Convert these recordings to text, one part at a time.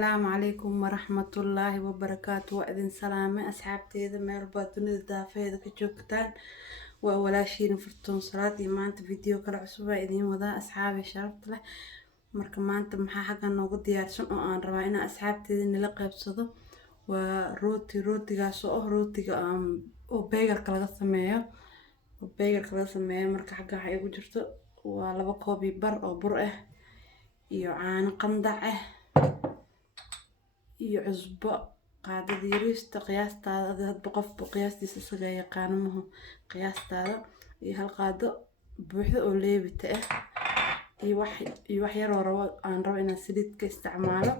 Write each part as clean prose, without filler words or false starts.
السلام عليكم ورحمة الله وبركاته. وإذن سلامة أصحابتي إذا ما ربطوني الدافع إذا كجوكتان وأولا شيء نفرتون صلاتي ما أنت فيديو كلا عصوبة إذن وذا أصحابي شرفت له مركب ما أنت محا حقا نوغو ديارسون أو أن رواينا أصحابتي إذن نلقى بصدو وروتي قاسو روتي وبيغر كلا سمية وبيغر كلا سمية مركب حقا حيقو جرتو ولابا كوبي بر أو برئه iyo caano qandac ah iyo cusbo qaadada yariista qiyaastaada hadba qofba qiyaastiisa isaga yaqaanaha qiyaastaada iyo hal qaado buuxda oo leebita ah iyo wax yar oo rabo inaan saliid ka isticmaalo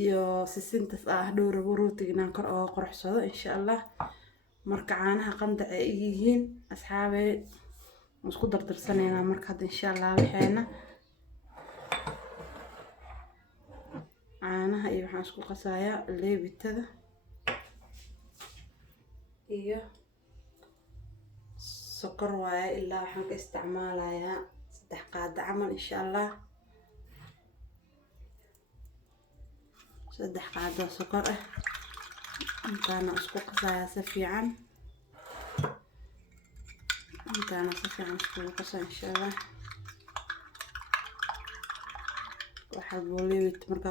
iyo sisintas dhow rabo rootiga inaan kor oo quruxsado insha Allah marka caanaha qandac ay yihiin asxaabay isku dardarsanayna marka hadda insha Allah waxayna caanaha iyo waxaan isku qasayaa leebitada iyo sokor waaye ilaa waxaan ka isticmaalayaa 3 qaado camal insha Allah 3 qaado sokor ah intaana isku qasayaa si fiican isku qasaa insha Allah waxa leebit marka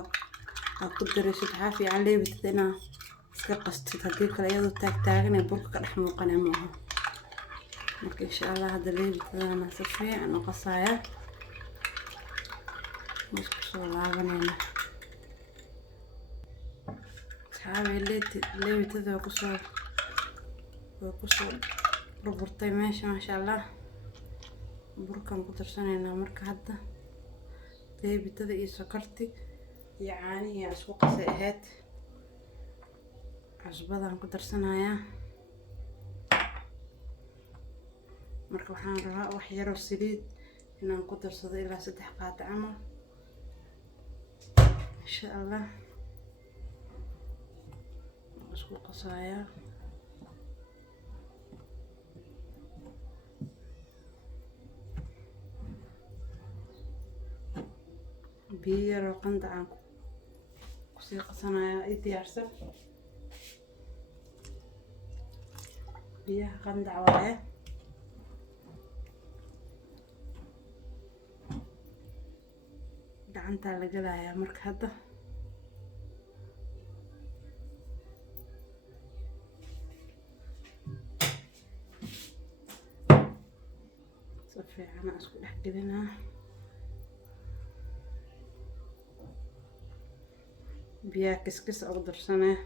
aku daraysid xaafi aan leebit inaa iska qastid hadii kale iyadoo taagtaagan ee burka ka dhex muuqanay maaha marka insha Allah hada leebitana si fiican u qasaaya isku soo laabanayna xaawi leebitada ku soo burburtay meesha masha Allah burkan ku darsanayna marka hadda leebitada iyo sokorti iyo caanihi isku qasay ahayd cusbadan ku darsanayaa marka waxaan rabaa wax yar oo saliid inaan ku darsado ilaa 3 qaado camal insha Allah isku qasayaa بير قندع قصيقة صنايع يديارسل بيها قندع وايه دعنتها لقلايا مرك هدا صفي انا اسكو لحقلنا بيا كسكس أقدر سنة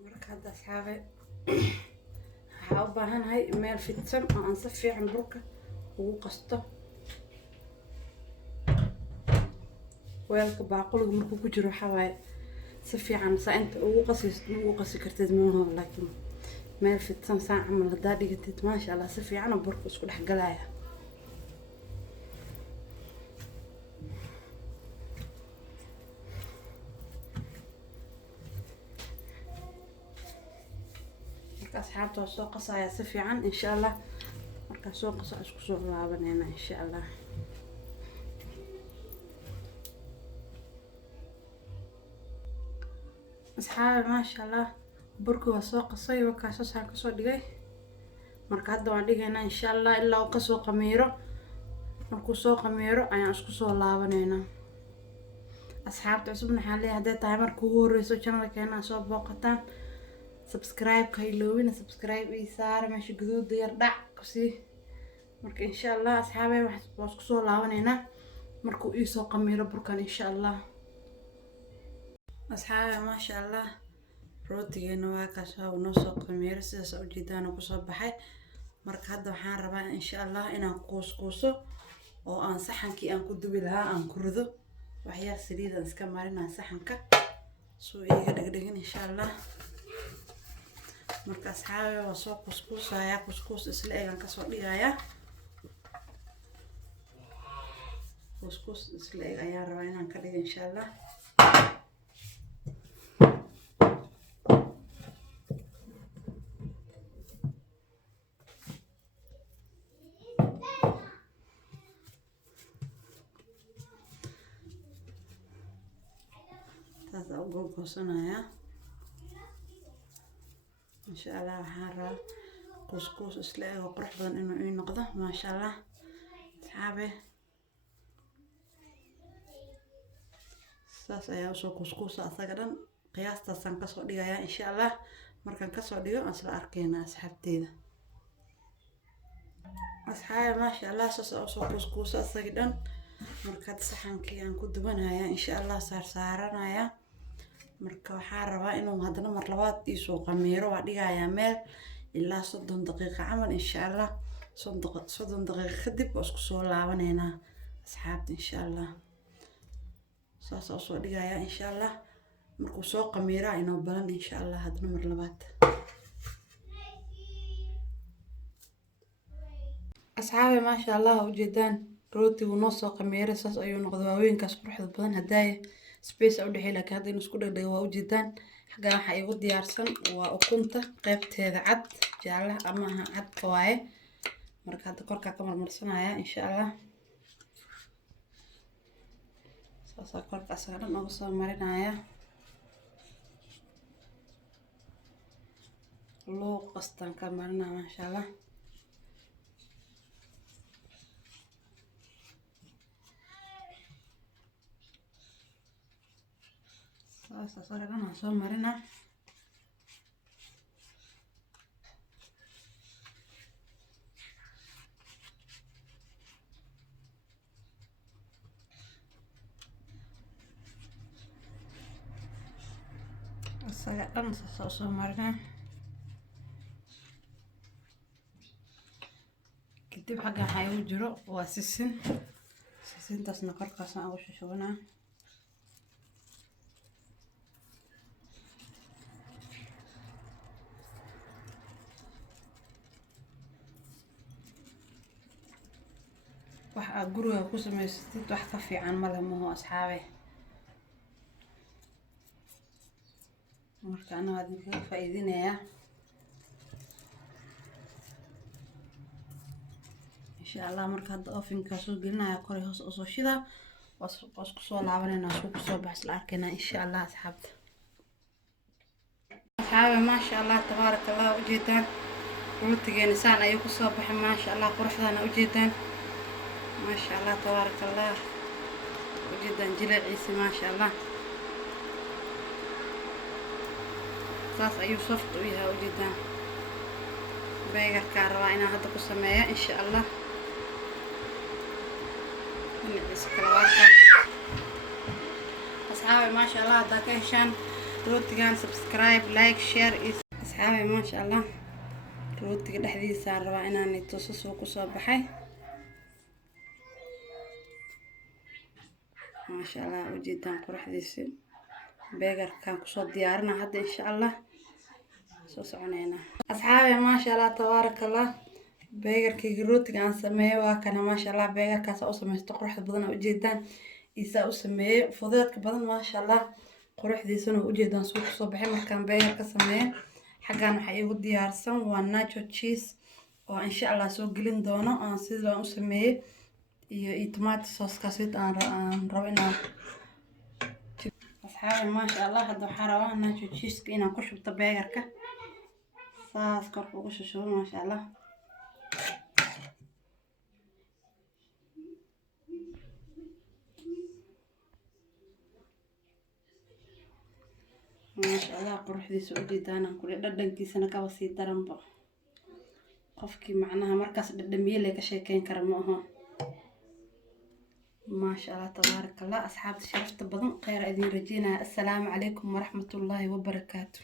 مرك هذا أصحابي حابة هاي ميل في التم أنصفي عن بركة وقسطه ويلك باقول مركو كجرو حواي سفي عن ساعة وقصي كرتد منه لكن ما في تسمع ساعة من الدادي قلت ما شاء الله سفي عن بركوس كل حق لايا مركز حابته سوق قصايا سفي عن إن شاء الله مركز سوق قصا اسكو سوق لابنينا إن شاء الله أصحابي ما شاء الله بركو وسوق قصي وكاسوس هكسو دقي marka hadda waan dhigaynaa insha Allah ilaa uu ka soo qamiiro markuu soo qamiiro ayaan isku soo laabanayna asxaabta cusubna waxaan leeyahay haday tahay markuu ugu horeyso channelkeena soo booqataan subscribe ka iloobina subscribe ii saar meesha guduuda yar dhac ku sii marka insha Allah asxaabay waxaan isku soo laabanayna markuu ii soo qamiiro burkan insha Allah asxaabay ma sha Allah rootigeena waa ka soo noo soo qamiiro sidaas oo jeedaan ku soo baxay marka hadda waxaan rabaa insha Allah inaan qoosqooso oo aan saxankii aan ku dubi lahaa aan ku rido waxyaal saliid aan iska marinaa saxanka soo iiga dhagdhagin insha Allah marka asxaabay waa soo qoosqoosaya qoosqoos isla eegan ka soo dhigaya qoosqoos isla eeg ayaan rabaa inaan ka dhigo insha Allah saas ugu goosanaya insha Allah waxaan rabaa couscous isla eg oo qurux badan inuu ii noqdo maasha Allah asxaabe saas ayaa soo couscous asaga dhan qiyaastaasaan kasoo dhigayaa insha Allah markaan kasoo dhigo aan isla arkayna asxaabteeda asxaabe maasha Allah saas oo soo couscous asaga dhan markaad saxankii aan ku dubanayaa insha Allah saaranaya marka waxaan rabaa inuu haddana mar labaad ii soo qamiiro waa dhigayaa meel ilaa 30 daqiiqo camal insha Allah 30 daqiiqo kadib oo isku soo laabaneynaa asxaabta insha Allah saas oo soo dhigayaa insha Allah markuu soo qamiiro inoo balan insha Allah haddana mar labaad asxaabe maasha Allah ujeedaan rootigu noo soo qamiiro saas ayuu noqday waaweynkaas quruxda badan haday space u dhaxay laakiin hadda isku dhagdhago waa ujeedaan xaga waxa igu diyaarsan waa ukunta qaybteeda cad jaalaha ama cad waaye marka hadda korka ka marmarsanaya insha Allah saas korka asagan ugu soo marinaya loo qastan ka marina maasha Allah saas asagan soo marina asagan saas soo marina kadib xaga waxa uu jiro waa sisintaasna korkaas aan ugu shubnaa waxa guriga ku samaysatid wax ka fiican ma laha asxaabe marka ana hadii ka faa'iidinaya insha Allah marka hadda ovenka soo gelinaya kor hoos oo soo shida oo isku soo laabanayna soo soo baxs la arkayna insha Allah asxaabta asxaabe maasha Allah tabarakallah ujeedaan rootigeena saan ayuu ku soo baxay maasha Allah quruxdana ujeedaan ما شاء الله تبارك الله وجدا جلعيسي ما شاء الله صاص أيو صفت وياها وجدا بيقر كارواينا هذا قسمية إن شاء الله ونعيس كرواكا أصحابي ما شاء الله هذا كيشان روتيغان سبسكرايب لايك شير أصحابي ما شاء الله روتيغ الحديث صار رواينا نتصص وقصوا بحي ما شاء الله وجدان قرح ديسي بيقر كان كسو ديارنا هذا إن شاء الله سوسعنينا أصحابي ما شاء الله تبارك الله بيقر كي روتي كان سميه وكان ما شاء الله بيقر كاس أوسميه قرح بدنا وجدان إيسا أوسميه فضيلك بدن ما شاء الله قرح ديسنا وجدان سوق صباحي مكان بيقر كسميه حقان حيو ديارسن والناتشو تشيز وإن شاء الله سوق جلين دونا أنا سيد أوسميه iyo tomato sauce kaasid aan rabina asxaabi ma sha Allah hadda waxaan rabaa nacho cheese inaan ku shubto burgerka saas kor ugu shubo ma sha Allah ما شاء الله quruxdiisa u jeedaan ku dhadhankiisana ka wasi daranba qofkii macnaha markaas dhadhamiye la ka sheekeyn kara ma aha ما شاء الله تبارك الله أصحاب شرفت بدن خير أدين رجينا السلام عليكم ورحمة الله وبركاته.